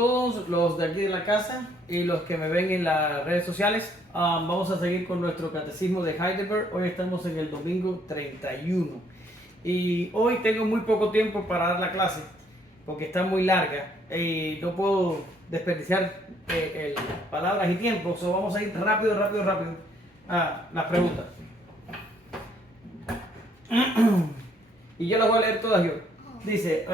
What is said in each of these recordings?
todos los de aquí de la casa y los que me ven en las redes sociales. Vamos a seguir con nuestro catecismo de Heidelberg. Hoy estamos en el domingo 31 y hoy tengo muy poco tiempo para dar la clase porque está muy larga y no puedo desperdiciar palabras y tiempo. Vamos a ir rápido a las preguntas. Y yo las voy a leer todas yo. Dice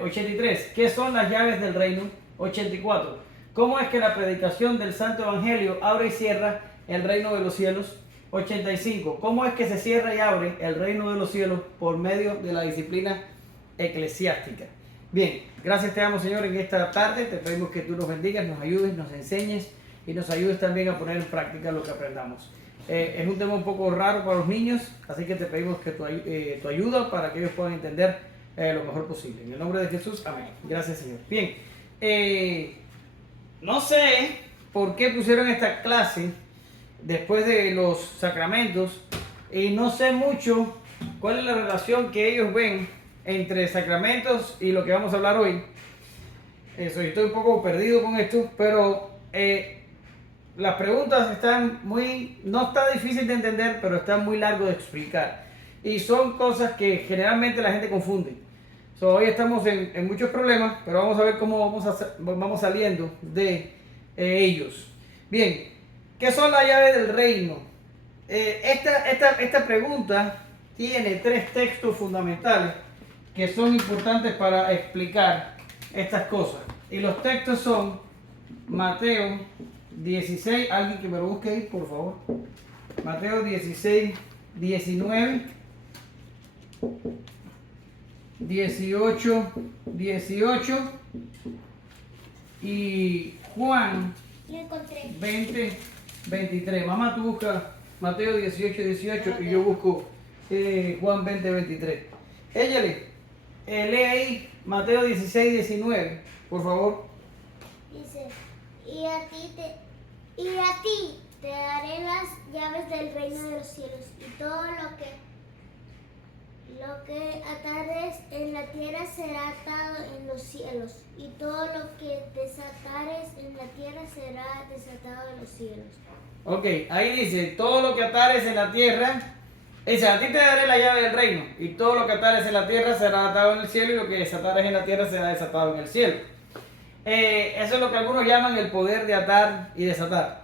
83, ¿qué son las llaves del reino? 84, ¿cómo es que la predicación del Santo Evangelio abre y cierra el reino de los cielos? 85, ¿cómo es que se cierra y abre el reino de los cielos por medio de la disciplina eclesiástica? Bien, gracias te damos, Señor, en esta tarde. Te pedimos que tú nos bendigas, nos ayudes, nos enseñes y nos ayudes también a poner en práctica lo que aprendamos. Es un tema un poco raro para los niños, así que te pedimos que tu ayuda para que ellos puedan entender lo mejor posible. En el nombre de Jesús, amén. Gracias, Señor. Bien, no sé por qué pusieron esta clase después de los sacramentos y no sé mucho cuál es la relación que ellos ven entre sacramentos y lo que vamos a hablar hoy. Estoy un poco perdido con esto, pero las preguntas no está difícil de entender, pero están muy largo de explicar. Y son cosas que generalmente la gente confunde. Hoy estamos en muchos problemas, pero vamos a ver cómo vamos saliendo de ellos. Bien, ¿qué son las llaves del reino? Esta pregunta tiene tres textos fundamentales que son importantes para explicar estas cosas. Y los textos son Mateo 16, alguien que me lo busque ahí, por favor. Mateo 16, 19, 18, 18 y Juan 20, 23. Mamá, tú buscas Mateo 18, 18 y yo busco Juan 20, 23. Échale, lee ahí Mateo 16, 19, por favor. Dice, y a ti te daré las llaves del reino de los cielos, y todo lo que atares en la tierra será atado en los cielos, y todo lo que desatares en la tierra será desatado en los cielos. Ok, ahí dice, todo lo que atares en la tierra, dice, a ti te daré la llave del reino, y todo lo que atares en la tierra será atado en el cielo, y lo que desatares en la tierra será desatado en el cielo. Eso es lo que algunos llaman el poder de atar y desatar.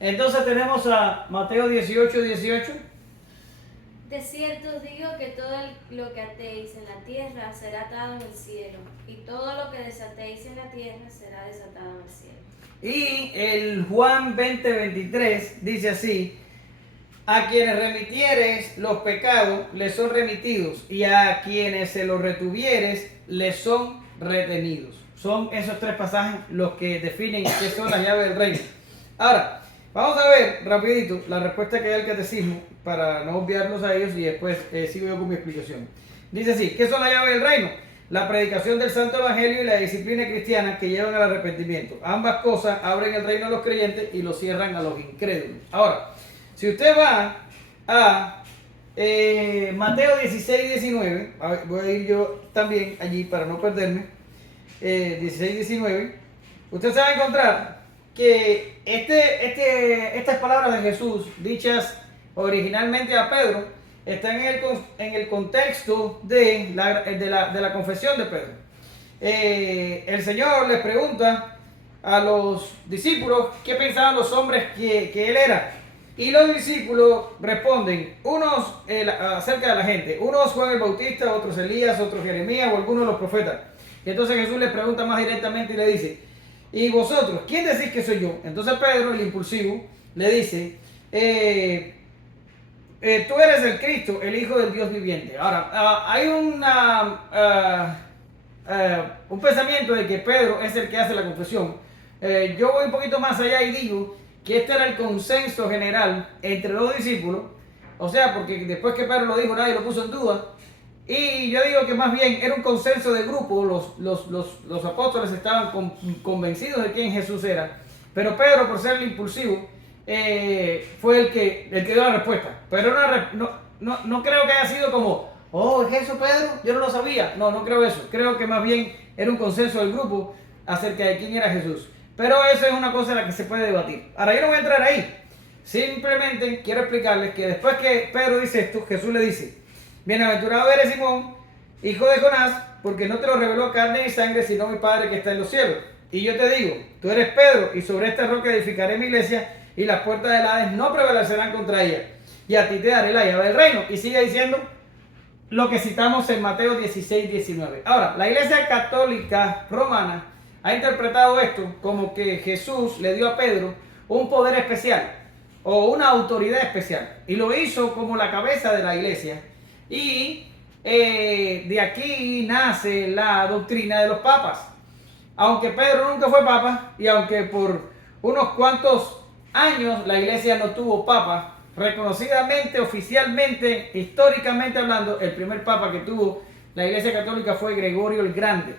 Entonces tenemos a Mateo 18, 18. De cierto os digo que todo lo que atéis en la tierra será atado en el cielo, y todo lo que desatéis en la tierra será desatado en el cielo. Y el Juan 20, 23 dice así, a quienes remitieres los pecados les son remitidos, y a quienes se los retuvieres les son retenidos. Son esos tres pasajes los que definen qué son las llaves del reino. Ahora, vamos a ver rapidito la respuesta que da el catecismo para no obviarlos a ellos y después sigo yo con mi explicación. Dice así, ¿qué son las llaves del reino? La predicación del Santo Evangelio y la disciplina cristiana que llevan al arrepentimiento. Ambas cosas abren el reino a los creyentes y lo cierran a los incrédulos. Ahora, si usted va a Mateo 16, 19, voy a ir yo también allí para no perderme, 16, 19, usted se va a encontrar que estas palabras de Jesús, dichas originalmente a Pedro, están en el contexto de la confesión de Pedro. El Señor les pregunta a los discípulos qué pensaban los hombres que Él era. Y los discípulos responden, unos acerca de la gente, unos Juan el Bautista, otros Elías, otros Jeremías o algunos de los profetas. Y entonces Jesús les pregunta más directamente y le dice, ¿y vosotros? ¿Quién decís que soy yo? Entonces Pedro, el impulsivo, le dice, tú eres el Cristo, el Hijo del Dios viviente. Ahora, hay un pensamiento de que Pedro es el que hace la confesión. Yo voy un poquito más allá y digo que este era el consenso general entre los discípulos, o sea, porque después que Pedro lo dijo nadie lo puso en duda, y yo digo que más bien era un consenso de grupo, los apóstoles estaban convencidos de quién Jesús era, pero Pedro, por ser el impulsivo, fue el que dio la respuesta, pero no creo que haya sido como, oh, ¿es eso Pedro? Yo no lo sabía, no creo eso, creo que más bien era un consenso del grupo, acerca de quién era Jesús. Pero eso es una cosa en la que se puede debatir. Ahora yo no voy a entrar ahí. Simplemente quiero explicarles que después que Pedro dice esto, Jesús le dice: bienaventurado eres, Simón, hijo de Jonás, porque no te lo reveló carne y sangre, sino mi Padre que está en los cielos. Y yo te digo, tú eres Pedro, y sobre esta roca edificaré mi iglesia, y las puertas del Hades no prevalecerán contra ella. Y a ti te daré la llave del reino. Y sigue diciendo lo que citamos en Mateo 16, 19. Ahora, la Iglesia Católica Romana ha interpretado esto como que Jesús le dio a Pedro un poder especial o una autoridad especial, y lo hizo como la cabeza de la iglesia. Y de aquí nace la doctrina de los papas. Aunque Pedro nunca fue papa, y aunque por unos cuantos años la iglesia no tuvo papa, reconocidamente, oficialmente, históricamente hablando, el primer papa que tuvo la iglesia católica fue Gregorio el Grande.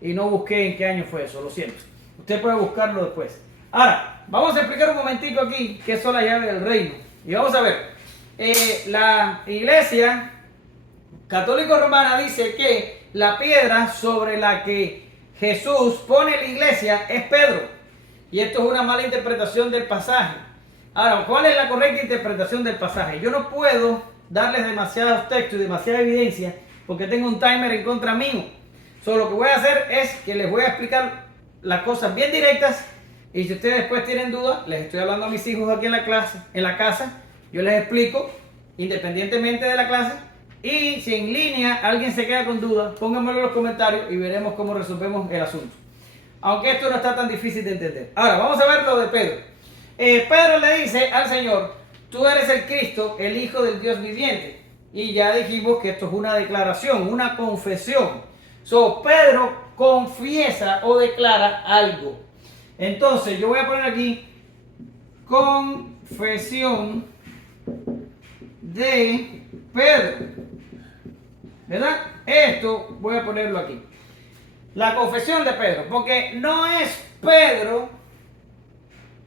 Y no busqué en qué año fue eso, lo siento. Usted puede buscarlo después. Ahora, vamos a explicar un momentico aquí qué son las llaves del reino. Y vamos a ver. La iglesia católico romana dice que la piedra sobre la que Jesús pone la iglesia es Pedro. Y esto es una mala interpretación del pasaje. Ahora, ¿cuál es la correcta interpretación del pasaje? Yo no puedo darles demasiados textos y demasiada evidencia porque tengo un timer en contra mío. Solo lo que voy a hacer es que les voy a explicar las cosas bien directas, y si ustedes después tienen dudas, les estoy hablando a mis hijos aquí en la clase, en la casa, yo les explico independientemente de la clase, y si en línea alguien se queda con dudas, pónganmelo en los comentarios y veremos cómo resolvemos el asunto. Aunque esto no está tan difícil de entender. Ahora, vamos a ver lo de Pedro. Pedro le dice al Señor: tú eres el Cristo, el Hijo del Dios viviente. Y ya dijimos que esto es una declaración, una confesión. Pedro confiesa o declara algo. Entonces, yo voy a poner aquí confesión de Pedro, ¿verdad? Esto voy a ponerlo aquí. La confesión de Pedro, porque no es Pedro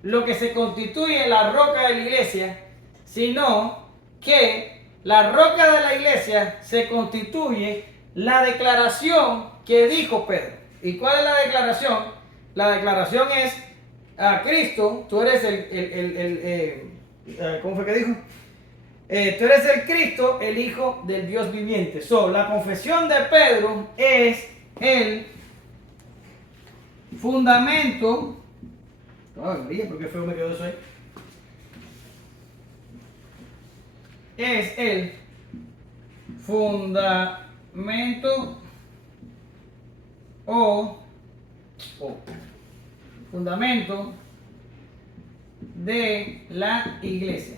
lo que se constituye en la roca de la iglesia, sino que la roca de la iglesia se constituye la declaración que dijo Pedro. ¿Y cuál es la declaración? La declaración es: a Cristo, tú eres ¿cómo fue que dijo? Tú eres el Cristo, el Hijo del Dios viviente. La confesión de Pedro es el fundamento. Ay, María, ¿por qué feo me quedó eso ahí? Es el fundamento fundamento de la iglesia.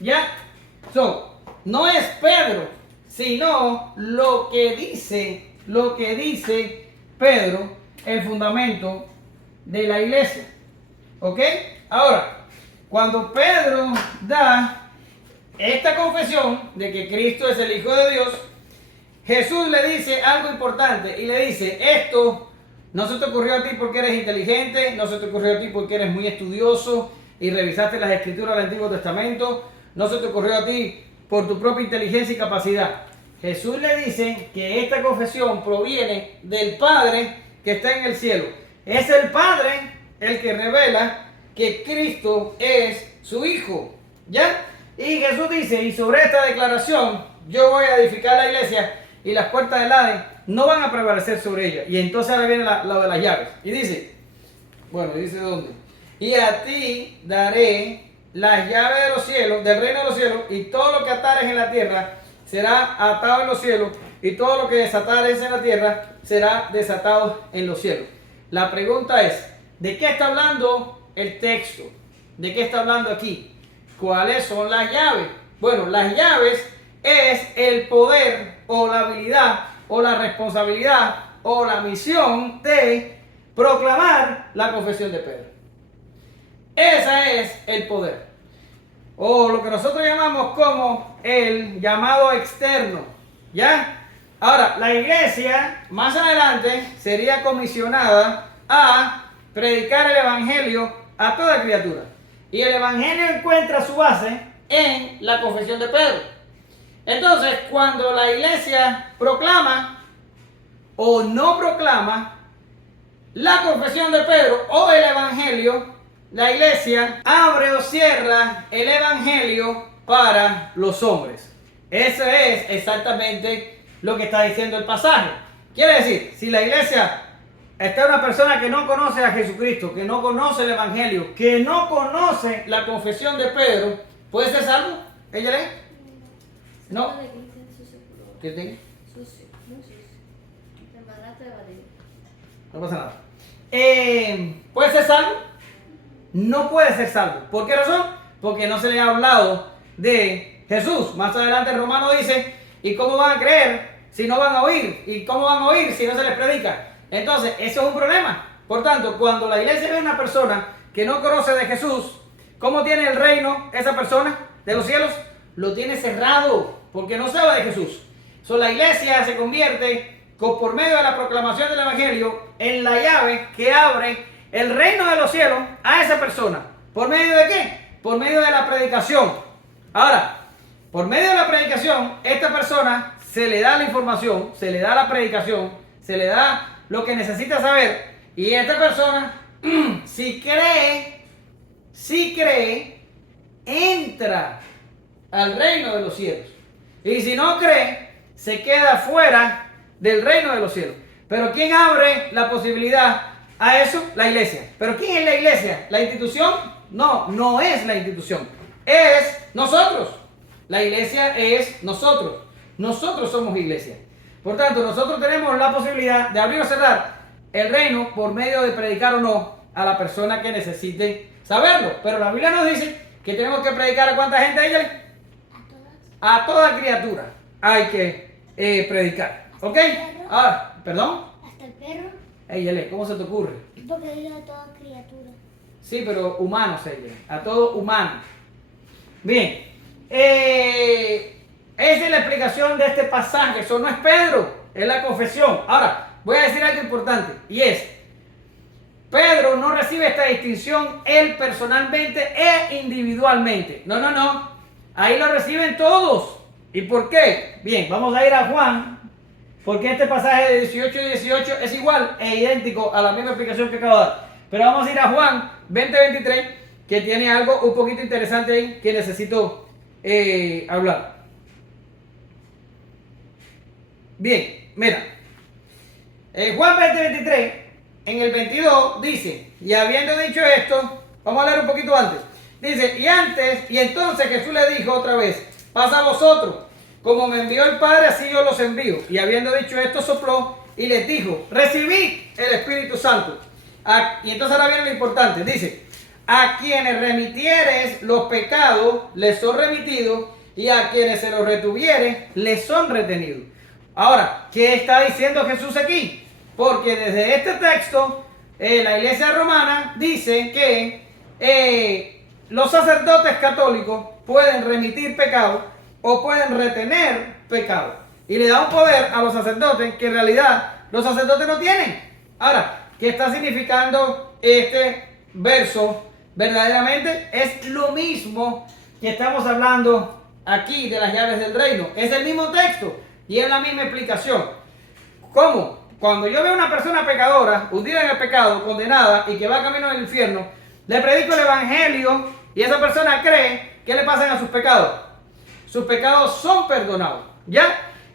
¿Ya? No es Pedro, sino lo que dice Pedro, el fundamento de la iglesia. ¿Ok? Ahora, cuando Pedro da esta confesión de que Cristo es el Hijo de Dios, Jesús le dice algo importante y le dice: esto no se te ocurrió a ti porque eres inteligente, no se te ocurrió a ti porque eres muy estudioso y revisaste las escrituras del Antiguo Testamento, no se te ocurrió a ti por tu propia inteligencia y capacidad. Jesús le dice que esta confesión proviene del Padre que está en el cielo. Es el Padre el que revela que Cristo es su Hijo. ¿Ya? Y Jesús dice: y sobre esta declaración yo voy a edificar la iglesia, y las puertas del Hades no van a prevalecer sobre ella. Y entonces ahora viene lo de las llaves. Y dice, dice dónde. Y a ti daré las llaves de los cielos, del reino de los cielos, y todo lo que atares en la tierra será atado en los cielos, y todo lo que desatares en la tierra será desatado en los cielos. La pregunta es: ¿de qué está hablando el texto? ¿De qué está hablando aquí? ¿Cuáles son las llaves? Bueno, las llaves es el poder o la habilidad o la responsabilidad o la misión de proclamar la confesión de Pedro. Ese es el poder, o lo que nosotros llamamos como el llamado externo. ¿Ya? Ahora, la iglesia más adelante sería comisionada a predicar el evangelio a toda criatura, y el evangelio encuentra su base en la confesión de Pedro. Entonces, cuando la iglesia proclama o no proclama la confesión de Pedro o el evangelio, la iglesia abre o cierra el evangelio para los hombres. Eso es exactamente lo que está diciendo el pasaje. Quiere decir, si la iglesia está una persona que no conoce a Jesucristo, que no conoce el evangelio, que no conoce la confesión de Pedro, ¿puede ser salvo? ¿Ella lee? No. ¿Qué tiene? Sucio, muy sucio. Te embarraste de batir. No pasa nada. ¿Puede ser salvo? No puede ser salvo. ¿Por qué razón? Porque no se le ha hablado de Jesús. Más adelante el Romano dice, ¿y cómo van a creer si no van a oír? ¿Y cómo van a oír si no se les predica? Entonces, eso es un problema. Por tanto, cuando la iglesia ve a una persona que no conoce de Jesús, ¿cómo tiene el reino esa persona de los cielos? Lo tiene cerrado, porque no sabe de Jesús. La iglesia se convierte, por medio de la proclamación del evangelio, en la llave que abre el reino de los cielos a esa persona. ¿Por medio de qué? Por medio de la predicación. Ahora, por medio de la predicación, esta persona se le da la información, se le da la predicación, se le da lo que necesita saber. Y esta persona, si cree, entra al reino de los cielos. Y si no cree, se queda fuera del reino de los cielos. Pero ¿quién abre la posibilidad a eso? La iglesia. ¿Pero quién es la iglesia? ¿La institución? No, no es la institución. Es nosotros. La iglesia es nosotros. Nosotros somos iglesia. Por tanto, nosotros tenemos la posibilidad de abrir o cerrar el reino por medio de predicar o no a la persona que necesite saberlo. Pero la Biblia nos dice que tenemos que predicar a cuánta gente hay. A toda criatura hay que predicar. ¿Ok? Ahora, ¿perdón? Hasta el perro. Ey, ¿cómo se te ocurre? Porque dice a toda criatura. Sí, pero humanos, ella. A todo humano. Bien. Esa es la explicación de este pasaje. Eso no es Pedro, es la confesión. Ahora, voy a decir algo importante. Y es, Pedro no recibe esta distinción él personalmente e individualmente. No, no, no. Ahí lo reciben todos. ¿Y por qué? Bien, vamos a ir a Juan, porque este pasaje de 18 y 18 es igual e idéntico a la misma explicación que acabo de dar. Pero vamos a ir a Juan 20:23, que tiene algo un poquito interesante ahí que necesito hablar. Bien, mira. Juan 20:23, en el 22 dice, y habiendo dicho esto, vamos a leer un poquito antes. Dice, y entonces Jesús le dijo otra vez, pasa a vosotros, como me envió el Padre, así yo los envío. Y habiendo dicho esto, sopló y les dijo, recibid el Espíritu Santo. Y entonces ahora viene lo importante, dice, a quienes remitieres los pecados, les son remitidos, y a quienes se los retuvieres, les son retenidos. Ahora, ¿qué está diciendo Jesús aquí? Porque desde este texto, la iglesia romana dice que los sacerdotes católicos pueden remitir pecado o pueden retener pecado. Y le da un poder a los sacerdotes que en realidad los sacerdotes no tienen. Ahora, ¿qué está significando este verso? Verdaderamente es lo mismo que estamos hablando aquí de las llaves del reino. Es el mismo texto y es la misma explicación. ¿Cómo? Cuando yo veo a una persona pecadora, hundida en el pecado, condenada y que va camino al infierno, le predico el evangelio y esa persona cree que le pasan a sus pecados. Sus pecados son perdonados, ¿ya?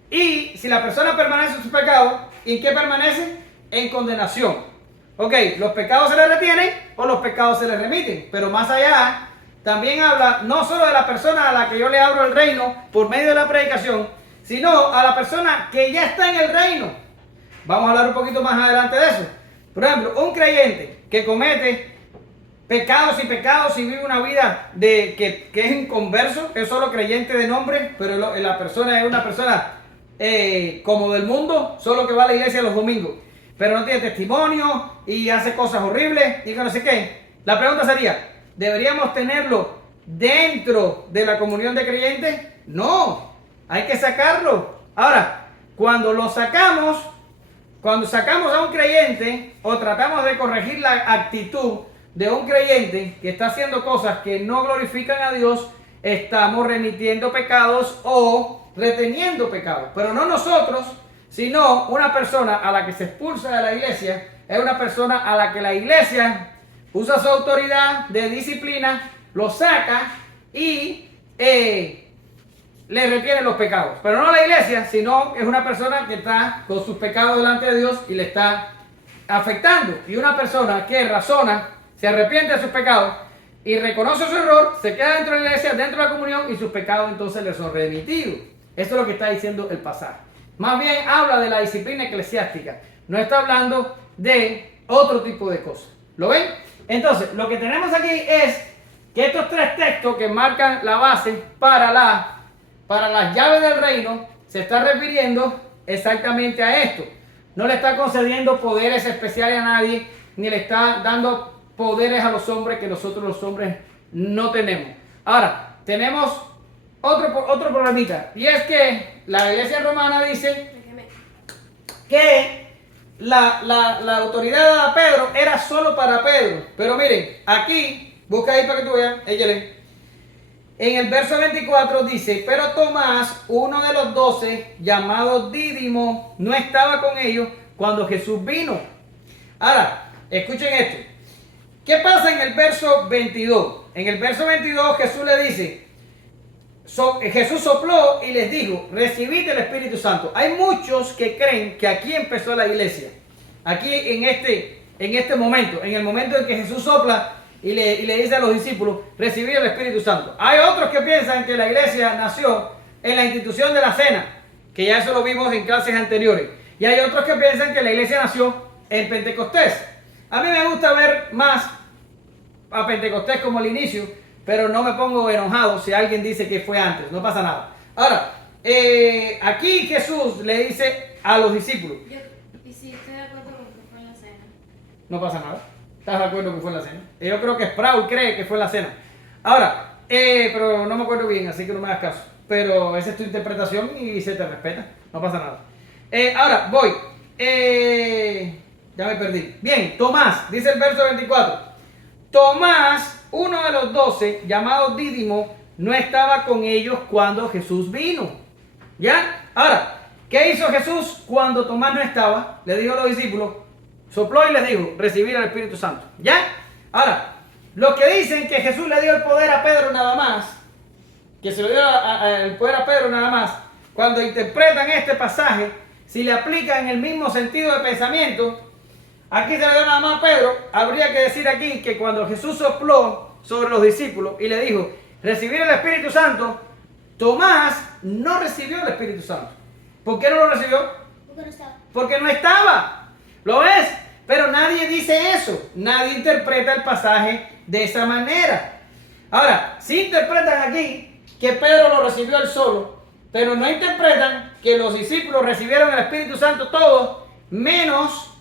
Y si la persona permanece en sus pecados, ¿en qué permanece? En condenación. Ok, los pecados se le retienen o los pecados se le remiten. Pero más allá, también habla no solo de la persona a la que yo le abro el reino por medio de la predicación, sino a la persona que ya está en el reino. Vamos a hablar un poquito más adelante de eso. Por ejemplo, un creyente que comete pecados y vive una vida que es inconverso, es solo creyente de nombre, pero la persona es una persona como del mundo, solo que va a la iglesia los domingos, pero no tiene testimonio y hace cosas horribles y no sé qué. La pregunta sería, ¿deberíamos tenerlo dentro de la comunión de creyentes? No, hay que sacarlo. Ahora, cuando sacamos a un creyente o tratamos de corregir la actitud de un creyente que está haciendo cosas que no glorifican a Dios, estamos remitiendo pecados o reteniendo pecados. Pero no nosotros, sino una persona a la que se expulsa de la iglesia es una persona a la que la iglesia usa su autoridad de disciplina, lo saca y le retiene los pecados. Pero no la iglesia, sino es una persona que está con sus pecados delante de Dios y le está afectando. Y una persona que razona, se arrepiente de sus pecados y reconoce su error, se queda dentro de la iglesia, dentro de la comunión, y sus pecados entonces le son remitidos. Eso es lo que está diciendo el pasaje. Más bien habla de la disciplina eclesiástica. No está hablando de otro tipo de cosas. ¿Lo ven? Entonces, lo que tenemos aquí es que estos tres textos que marcan la base para las llaves del reino se está refiriendo exactamente a esto. No le está concediendo poderes especiales a nadie, ni le está dando poderes a los hombres que nosotros los hombres no tenemos. Ahora, tenemos otro problemita, y es que la iglesia romana dice que la autoridad dada a Pedro era solo para Pedro. Pero miren, aquí, busca ahí para que tú veas, échale. En el verso 24 dice, pero Tomás, uno de los 12, llamado Dídimo, no estaba con ellos cuando Jesús vino. Ahora, escuchen esto. ¿Qué pasa en el verso 22? En el verso 22 Jesús le dice, Jesús sopló y les dijo, recibid el Espíritu Santo. Hay muchos que creen que aquí empezó la iglesia. Aquí en este momento, en el momento en que Jesús sopla y le dice a los discípulos, recibid el Espíritu Santo. Hay otros que piensan que la iglesia nació en la institución de la cena, que ya eso lo vimos en clases anteriores. Y hay otros que piensan que la iglesia nació en Pentecostés. A mí me gusta ver más a Pentecostés como el inicio, pero no me pongo enojado si alguien dice que fue antes, no pasa nada. Ahora, aquí Jesús le dice a los discípulos, Y si estoy de acuerdo con que fue en la cena. no pasa nada. ¿Estás de acuerdo que fue en la cena? Yo creo que Sproul cree que fue en la cena. Ahora, pero no me acuerdo bien, así que no me hagas caso. Pero esa es tu interpretación y se te respeta. No pasa nada. Ahora, voy. Ya me perdí. Bien, Tomás, dice el verso 24. Tomás, uno de los 12, llamado Dídimo, no estaba con ellos cuando Jesús vino. ¿Ya? Ahora, ¿qué hizo Jesús cuando Tomás no estaba? Le dijo a los discípulos, sopló y les dijo, recibir al Espíritu Santo. ¿Ya? Ahora, los que dicen que Jesús le dio el poder a Pedro nada más, que se le dio el poder a Pedro nada más, cuando interpretan este pasaje, si le aplican el mismo sentido de pensamiento, aquí se le dio nada más a Pedro, habría que decir aquí que cuando Jesús sopló sobre los discípulos y le dijo, recibir el Espíritu Santo, Tomás no recibió el Espíritu Santo. ¿Por qué no lo recibió? Porque no estaba. Porque no estaba. ¿Lo ves? Pero nadie dice eso. Nadie interpreta el pasaje de esa manera. Ahora, sí interpretan aquí que Pedro lo recibió él solo, pero no interpretan que los discípulos recibieron el Espíritu Santo todos, menos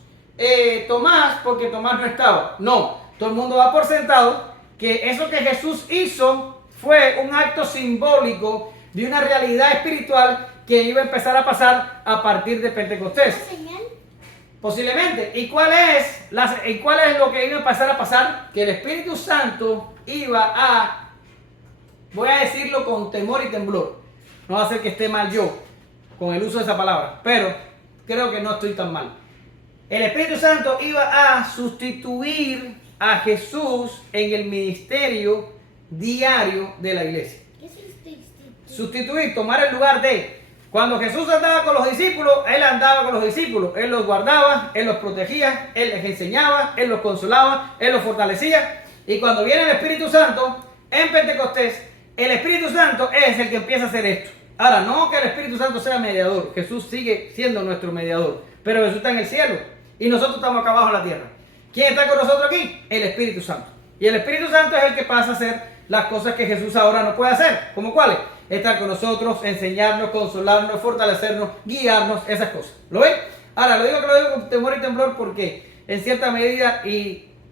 Tomás, porque Tomás no estaba. No, todo el mundo da por sentado que eso que Jesús hizo fue un acto simbólico de una realidad espiritual que iba a empezar a pasar a partir de Pentecostés. ¿Una señal? Posiblemente. ¿Y cuál es lo que iba a empezar a pasar? Que el Espíritu Santo iba a, voy a decirlo con temor y temblor, no va a ser que esté mal yo con el uso de esa palabra, pero creo que no estoy tan mal. El Espíritu Santo iba a sustituir a Jesús en el ministerio diario de la iglesia. ¿Qué es el Sustituir, tomar el lugar de. Cuando Jesús andaba con los discípulos, Él andaba con los discípulos. Él los guardaba, Él los protegía, Él les enseñaba, Él los consolaba, Él los fortalecía. Y cuando viene el Espíritu Santo, en Pentecostés, el Espíritu Santo es el que empieza a hacer esto. Ahora, no que el Espíritu Santo sea mediador. Jesús sigue siendo nuestro mediador. Pero Jesús está en el cielo y nosotros estamos acá abajo en la tierra. ¿Quién está con nosotros aquí? El Espíritu Santo. Y el Espíritu Santo es el que pasa a hacer las cosas que Jesús ahora no puede hacer. ¿Cómo cuáles? Estar con nosotros, enseñarnos, consolarnos, fortalecernos, guiarnos, esas cosas. ¿Lo ven? Ahora, lo digo con temor y temblor porque en cierta medida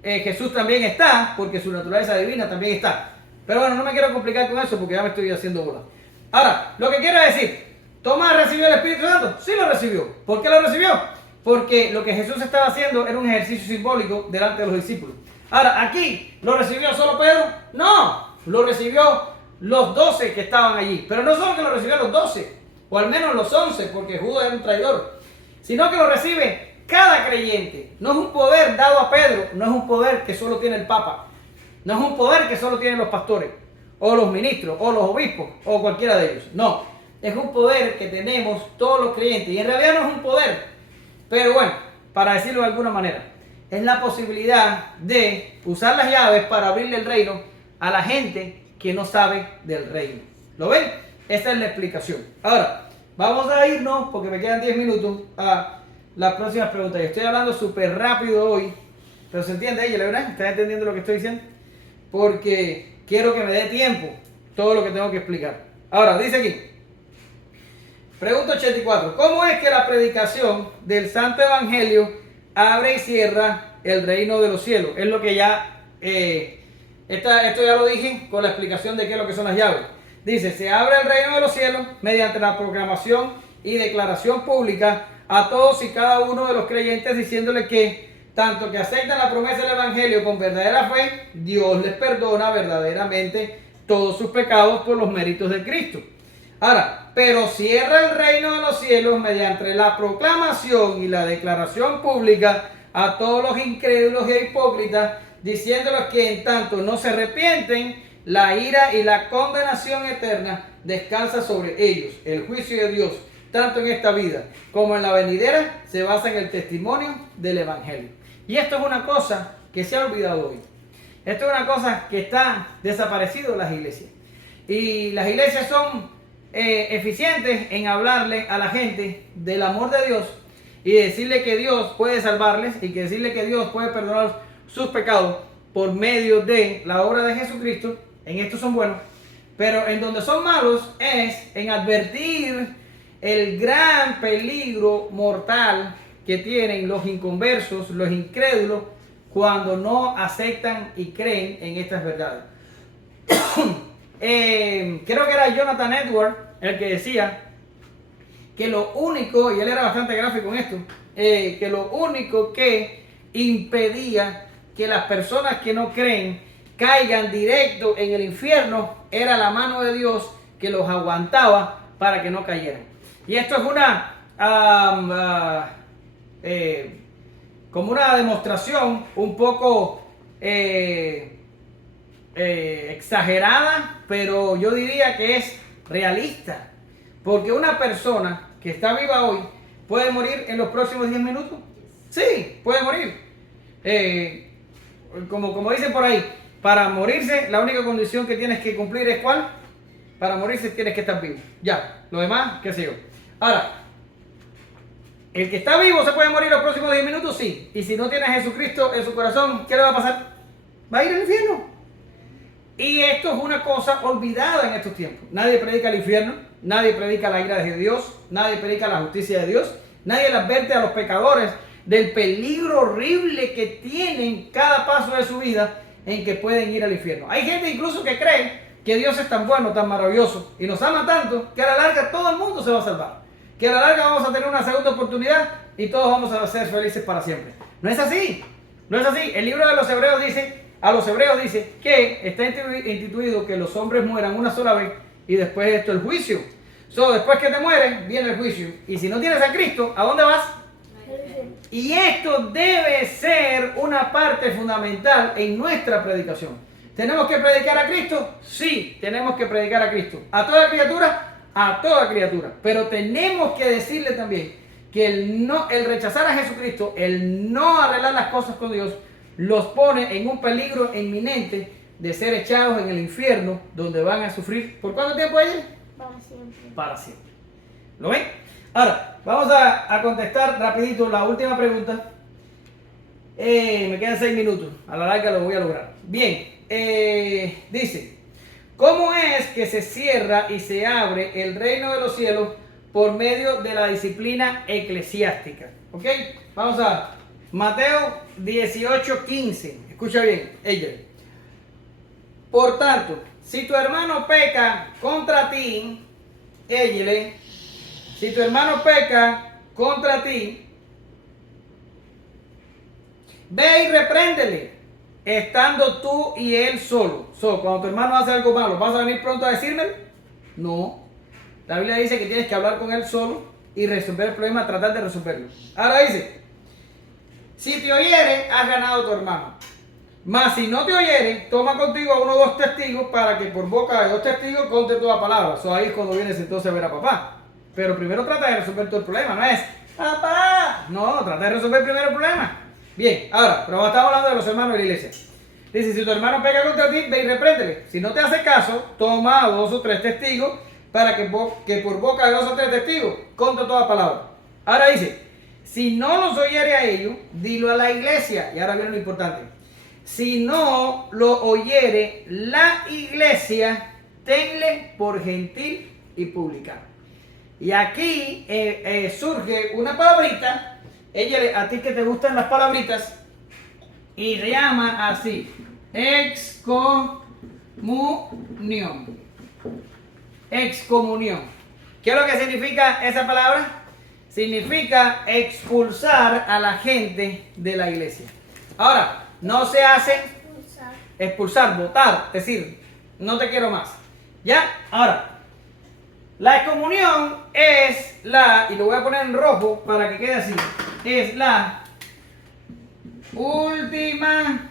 Jesús también está, porque su naturaleza divina también está. Pero bueno, no me quiero complicar con eso porque ya me estoy haciendo bola. Ahora, lo que quiero decir, ¿Tomás recibió el Espíritu Santo? Sí lo recibió. ¿Por qué lo recibió? Porque lo que Jesús estaba haciendo era un ejercicio simbólico delante de los discípulos. Ahora, ¿aquí lo recibió solo Pedro? No, lo recibió los 12 que estaban allí. Pero no solo que lo recibieron los 12, o al menos los 11, porque Judas era un traidor. sino que lo recibe cada creyente. No es un poder dado a Pedro, no es un poder que solo tiene el Papa, no es un poder que solo tienen los pastores, o los ministros, o los obispos, o cualquiera de ellos. No, es un poder que tenemos todos los creyentes, y en realidad no es un poder, pero bueno, para decirlo de alguna manera, es la posibilidad de usar las llaves para abrirle el reino a la gente que no sabe del reino. ¿Lo ven? Esa es la explicación. Ahora, vamos a irnos, porque me quedan 10 minutos, a las próximas preguntas. Yo estoy hablando súper rápido hoy, pero se entiende ella, ¿verdad? ¿Están entendiendo lo que estoy diciendo? Porque quiero que me dé tiempo todo lo que tengo que explicar. Ahora, dice aquí, pregunta 84. ¿Cómo es que la predicación del Santo Evangelio abre y cierra el reino de los cielos? Es lo que ya, esto ya lo dije con la explicación de qué es lo que son las llaves. Dice, se abre el reino de los cielos mediante la proclamación y declaración pública a todos y cada uno de los creyentes, diciéndole que tanto que aceptan la promesa del Evangelio con verdadera fe, Dios les perdona verdaderamente todos sus pecados por los méritos de Cristo. Ahora, pero cierra el reino de los cielos mediante la proclamación y la declaración pública a todos los incrédulos e hipócritas, diciéndoles que en tanto no se arrepienten, la ira y la condenación eterna descansa sobre ellos. El juicio de Dios, tanto en esta vida como en la venidera, se basa en el testimonio del Evangelio. Y esto es una cosa que se ha olvidado hoy. Esto es una cosa que está desaparecido en las iglesias. Y las iglesias son eficientes en hablarle a la gente del amor de Dios y decirle que Dios puede salvarles y que decirle que Dios puede perdonar sus pecados por medio de la obra de Jesucristo. En esto son buenos, pero en donde son malos es en advertir el gran peligro mortal que tienen los inconversos, los incrédulos, cuando no aceptan y creen en estas verdades. Creo que era Jonathan Edwards el que decía que lo único, y él era bastante gráfico en esto, que lo único que impedía que las personas que no creen caigan directo en el infierno era la mano de Dios que los aguantaba para que no cayeran. Y esto es una como una demostración un poco exagerada, pero yo diría que es realista, porque una persona que está viva hoy puede morir en los próximos 10 minutos. Sí, puede morir. Como dicen por ahí, para morirse la única condición que tienes que cumplir es ¿cuál? Para morirse tienes que estar vivo. Ya, lo demás, qué sé yo. Ahora, el que está vivo se puede morir los próximos 10 minutos, sí. Y si no tiene a Jesucristo en su corazón, ¿qué le va a pasar? Va a ir al infierno. Y esto es una cosa olvidada en estos tiempos. Nadie predica el infierno, nadie predica la ira de Dios, nadie predica la justicia de Dios, nadie le advierte a los pecadores del peligro horrible que tienen cada paso de su vida en que pueden ir al infierno. Hay gente incluso que cree que Dios es tan bueno, tan maravilloso y nos ama tanto que a la larga todo el mundo se va a salvar, que a la larga vamos a tener una segunda oportunidad y todos vamos a ser felices para siempre. No es así, no es así. El libro de los Hebreos dice, a los Hebreos dice que está instituido que los hombres mueran una sola vez y después de esto el juicio. Después que te mueres viene el juicio, y si no tienes a Cristo, ¿a dónde vas? Y esto debe ser una parte fundamental en nuestra predicación. ¿Tenemos que predicar a Cristo? Sí, tenemos que predicar a Cristo. ¿A toda criatura? A toda criatura. Pero tenemos que decirle también que el rechazar a Jesucristo, el no arreglar las cosas con Dios, los pone en un peligro inminente de ser echados en el infierno, donde van a sufrir. ¿Por cuánto tiempo ellos? Para siempre. Para siempre. ¿Lo ven? Ahora, vamos a contestar rapidito la última pregunta. Me quedan 6 minutos. A la larga lo voy a lograr. Bien, dice, ¿cómo es que se cierra y se abre el reino de los cielos por medio de la disciplina eclesiástica? ¿Ok? Vamos a Mateo 18:15. Escucha bien, ella. Por tanto, si tu hermano peca contra ti, si tu hermano peca contra ti, ve y repréndele, estando tú y él solo. Cuando tu hermano hace algo malo, ¿vas a venir pronto a decírmelo? No. La Biblia dice que tienes que hablar con él solo y resolver el problema, tratar de resolverlo. Ahora dice, si te oyere, has ganado a tu hermano. Mas si no te oyere, toma contigo a uno o dos testigos para que por boca de dos testigos conte toda palabra. Eso ahí es cuando vienes entonces a ver a papá. Pero primero trata de resolver todo el problema, no es papá. No, trata de resolver primero el problema. Bien, ahora, pero estamos hablando de los hermanos de la iglesia. Dice, si tu hermano peca contra ti, ve y repréndele. Si no te hace caso, toma a 2 o 3 testigos para que por boca de 2 o 3 testigos conte toda palabra. Ahora dice, si no los oyere a ellos, dilo a la iglesia. Y ahora viene lo importante. Si no lo oyere la iglesia, tenle por gentil y publicano. Y aquí surge una palabrita. A ti que te gustan las palabritas, y llama así: excomunión. Excomunión. ¿Qué es lo que significa esa palabra? Significa expulsar a la gente de la iglesia. Ahora, no se hace expulsar, votar, es decir, no te quiero más. ¿Ya? Ahora, la excomunión es y lo voy a poner en rojo para que quede así, es la última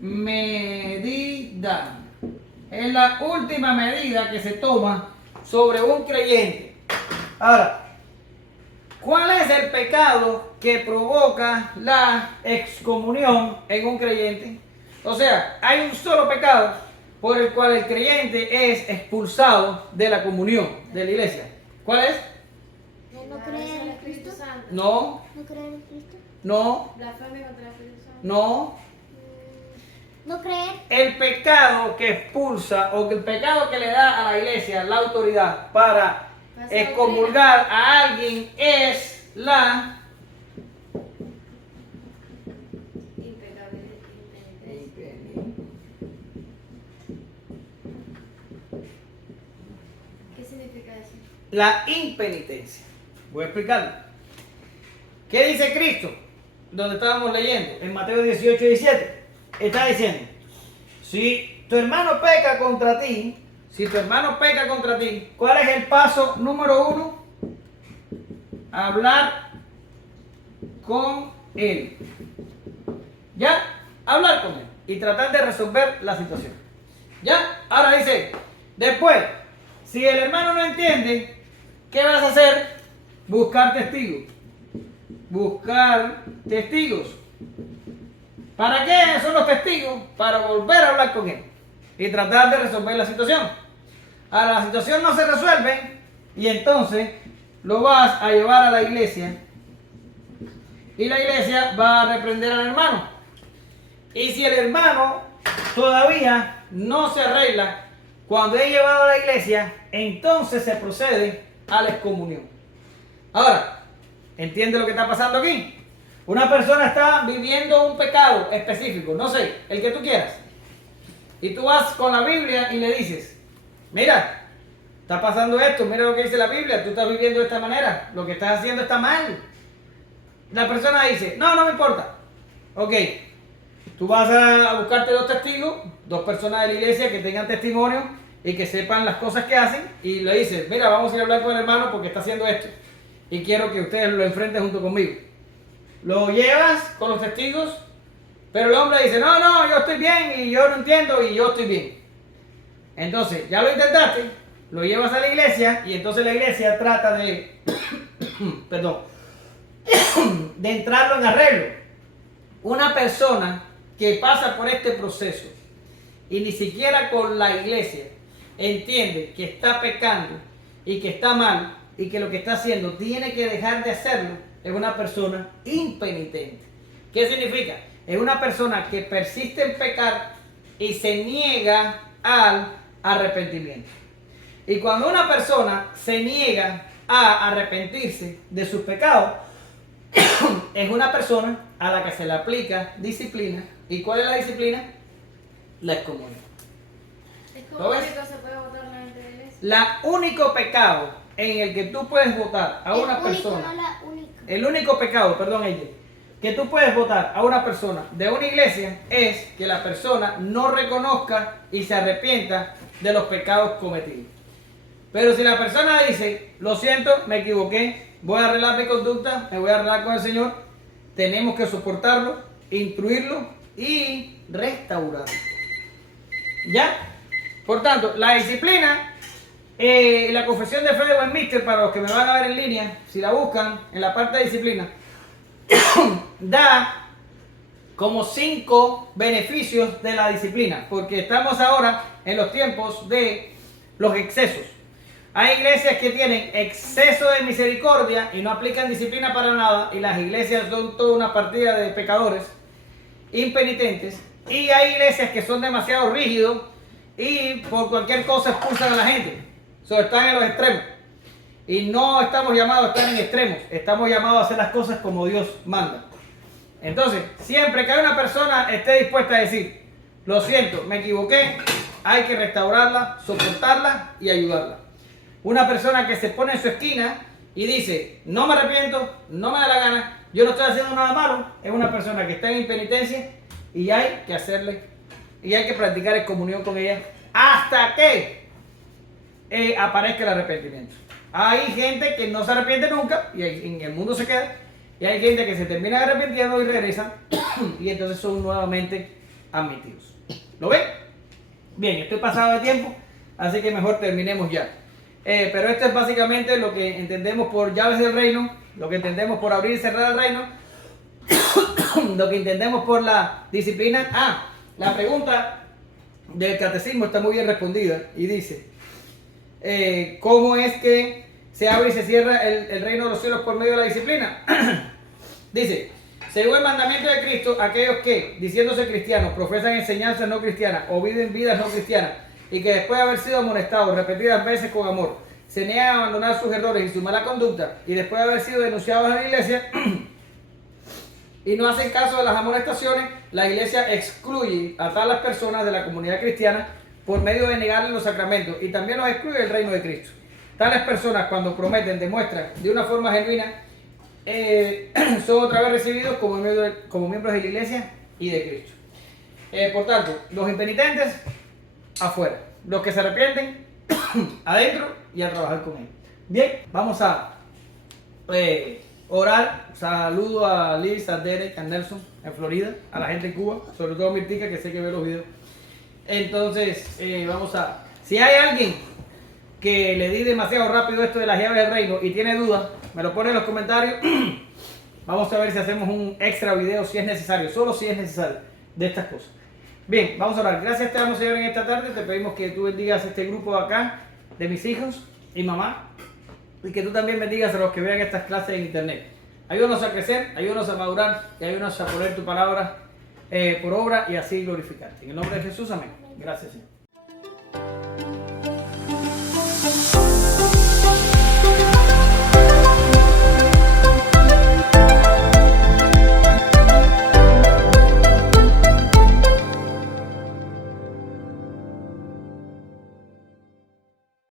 medida. Es la última medida que se toma sobre un creyente. Ahora, ¿cuál es el pecado que provoca la excomunión en un creyente? O sea, hay un solo pecado por el cual el creyente es expulsado de la comunión de la iglesia. ¿Cuál es? ¿No creer en Cristo? No. ¿No creer en Cristo? No. Blasfemia contra el Espíritu Santo. No. ¿No creer? El pecado que expulsa o que el pecado que le da a la iglesia la autoridad para excomulgar a alguien es la ¿Qué significa eso? la impenitencia. Voy a explicarlo. ¿Qué dice Cristo? Donde estábamos leyendo, en Mateo 18, 17. Está diciendo, si tu hermano peca contra ti, ¿cuál es el paso número 1? Hablar con él. ¿Ya? Hablar con él y tratar de resolver la situación. ¿Ya? Ahora dice, después, si el hermano no entiende, ¿qué vas a hacer? Buscar testigos. Buscar testigos. ¿Para qué son los testigos? Para volver a hablar con él y tratar de resolver la situación. Ahora la situación no se resuelve y entonces lo vas a llevar a la iglesia y la iglesia va a reprender al hermano. Y si el hermano todavía no se arregla, cuando es llevado a la iglesia, entonces se procede a la excomunión. Ahora, ¿entiende lo que está pasando aquí? Una persona está viviendo un pecado específico, no sé, el que tú quieras. Y tú vas con la Biblia y le dices, mira, está pasando esto, mira lo que dice la Biblia, tú estás viviendo de esta manera, lo que estás haciendo está mal. La persona dice, no me importa. Ok, tú vas a buscarte 2 testigos, 2 personas de la iglesia que tengan testimonio y que sepan las cosas que hacen, y le dices, mira, vamos a ir a hablar con el hermano porque está haciendo esto y quiero que ustedes lo enfrenten junto conmigo. Lo llevas con los testigos, pero el hombre dice, no, yo estoy bien y yo no entiendo y yo estoy bien. Entonces, ya lo intentaste, lo llevas a la iglesia y entonces la iglesia trata de, de entrarlo en arreglo. Una persona que pasa por este proceso y ni siquiera con la iglesia entiende que está pecando y que está mal y que lo que está haciendo tiene que dejar de hacerlo, es una persona impenitente. ¿Qué significa? Es una persona que persiste en pecar y se niega al arrepentimiento. Y cuando una persona se niega a arrepentirse de sus pecados, es una persona a la que se le aplica disciplina. ¿Y cuál es la disciplina? La excomunión. Es como que se puede votar la gente de la iglesia. La único pecado en el que tú puedes votar a una persona, el único pecado, que tú puedes votar a una persona de una iglesia es que la persona no reconozca y se arrepienta de los pecados cometidos. Pero si la persona dice, lo siento, me equivoqué, voy a arreglar mi conducta, me voy a arreglar con el Señor, tenemos que soportarlo, instruirlo y restaurarlo. ¿Ya? Por tanto, la disciplina, la confesión de fe de Westminster, para los que me van a ver en línea, si la buscan, en la parte de disciplina, da como 5 beneficios de la disciplina, porque estamos ahora en los tiempos de los excesos. Hay iglesias que tienen exceso de misericordia y no aplican disciplina para nada, y las iglesias son toda una partida de pecadores impenitentes, y hay iglesias que son demasiado rígidos y por cualquier cosa expulsan a la gente. Están en los extremos, y no estamos llamados a estar en extremos, estamos llamados a hacer las cosas como Dios manda. Entonces, siempre que una persona esté dispuesta a decir, lo siento, me equivoqué, hay que restaurarla, soportarla y ayudarla. Una persona que se pone en su esquina y dice, no me arrepiento, no me da la gana, yo no estoy haciendo nada malo, es una persona que está en impenitencia y hay que hacerle, y hay que practicar en comunión con ella hasta que aparezca el arrepentimiento. Hay gente que no se arrepiente nunca y en el mundo se queda, y hay gente que se termina arrepintiendo y regresan y entonces son nuevamente admitidos. ¿Lo ven? Bien, estoy pasado de tiempo, así que mejor terminemos ya. Pero esto es básicamente lo que entendemos por llaves del reino, lo que entendemos por abrir y cerrar el reino, lo que entendemos por la disciplina. La pregunta del catecismo está muy bien respondida y dice, ¿cómo es que se abre y se cierra el reino de los cielos por medio de la disciplina? Dice, según el mandamiento de Cristo, aquellos que, diciéndose cristianos, profesan enseñanzas no cristianas o viven vidas no cristianas, y que después de haber sido amonestados repetidas veces con amor, se niegan a abandonar sus errores y su mala conducta, y después de haber sido denunciados en la iglesia y no hacen caso de las amonestaciones, la iglesia excluye a tales personas de la comunidad cristiana por medio de negarles los sacramentos, y también los excluye del reino de Cristo. Tales personas, cuando prometen, demuestran de una forma genuina, son otra vez recibidos como miembros de la iglesia y de Cristo. Por tanto, los impenitentes, afuera. Los que se arrepienten, adentro y a trabajar con él. Bien, vamos a orar. Saludo a Liz, a Derek, a Nelson en Florida, a la gente en Cuba, sobre todo a Mirtica, que sé que ve los videos. Entonces, si hay alguien que le di demasiado rápido esto de las llaves del reino y tiene dudas, me lo pone en los comentarios. Vamos a ver si hacemos un extra video si es necesario, solo si es necesario, de estas cosas. Bien, vamos a orar. Gracias te damos, Señor, en esta tarde. Te pedimos que tú bendigas este grupo de acá, de mis hijos y mamá, y que tú también bendigas a los que vean estas clases en internet. Ayúdanos a crecer, ayúdanos a madurar y ayúdanos a poner tu palabra por obra y así glorificarte. En el nombre de Jesús, amén. Gracias, Señor.